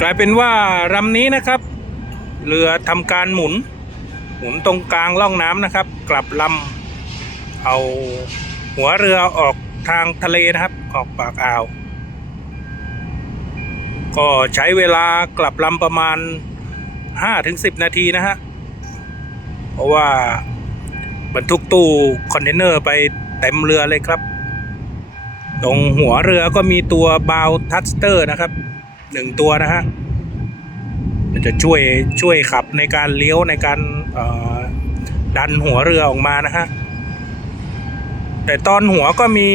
กลายเป็นว่าลำนี้นะครับ เรือทำการหมุน หมุนตรงกลางล่องน้ำนะครับ กลับลำเอาหัวเรือออกทางทะเลนะครับ ออกปากอ่าว ก็ใช้เวลากลับลำประมาณ 5-10 นาทีนะฮะ เพราะว่าบรรทุกตู้คอนเทนเนอร์ไปเต็มเรือเลยครับ ตรงหัวเรือก็มีตัวบาวทัสเตอร์นะครับ หนึ่งตัวนะฮะมันจะช่วยช่วยขับในการเลี้ยวในการดันหัวเรือออกมานะฮะแต่ตอนหัวก็มี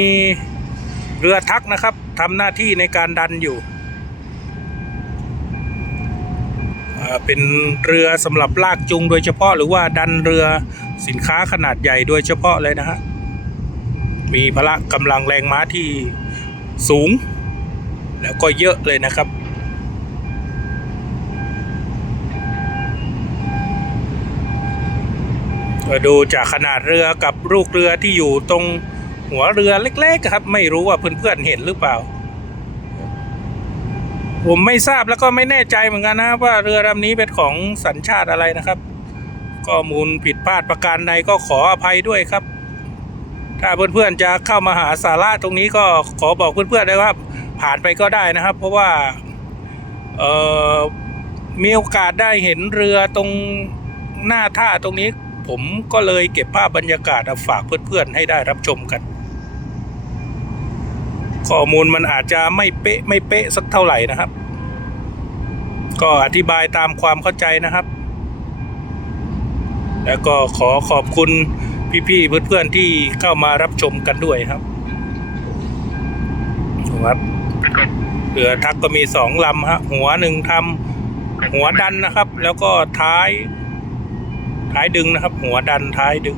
เรือทักนะครับทำหน้าที่ในการดันอยู่เอ่อเป็นเรือสำหรับลากจูงโดยเฉพาะหรือว่าดันเรือสินค้าขนาดใหญ่โดยเฉพาะเลยนะฮะ มีพละกำลังแรงม้าที่สูง แล้วก็เยอะเลยนะครับ ดูจากขนาดเรือกับลูกเรือที่อยู่ตรงหัวเรือเล็กๆครับ ไม่รู้ว่าเพื่อนๆเห็นหรือเปล่า ผมไม่ทราบแล้วก็ไม่แน่ใจเหมือนกันนะว่าเรือลำนี้เป็นของสัญชาติอะไรนะครับ ข้อมูลผิดพลาดประการใดก็ขออภัยด้วยครับ ถ้าเพื่อนๆจะเข้ามาหาสาระตรงนี้ก็ขอบอกเพื่อนๆเลยว่าผ่านไปก็ได้นะครับ เพราะว่าเอ่อมีโอกาสได้เห็นเรือตรงหน้าท่าตรงนี้ ผมก็เลยเก็บภาพบรรยากาศมาฝากเพื่อนๆให้ได้รับชมกัน ข้อมูลมันอาจจะไม่เป๊ะไม่เป๊ะสักเท่าไหร่นะครับ ก็อธิบายตามความเข้าใจนะครับ แล้วก็ขอขอบคุณพี่ๆเพื่อนๆที่เข้ามารับชมกันด้วยครับครับเรือทักก็มีสองลำฮะหัวหนึ่งทำหัวดันนะครับ แล้วก็ท้าย ท้ายดึงนะครับ หัวดันท้ายดึง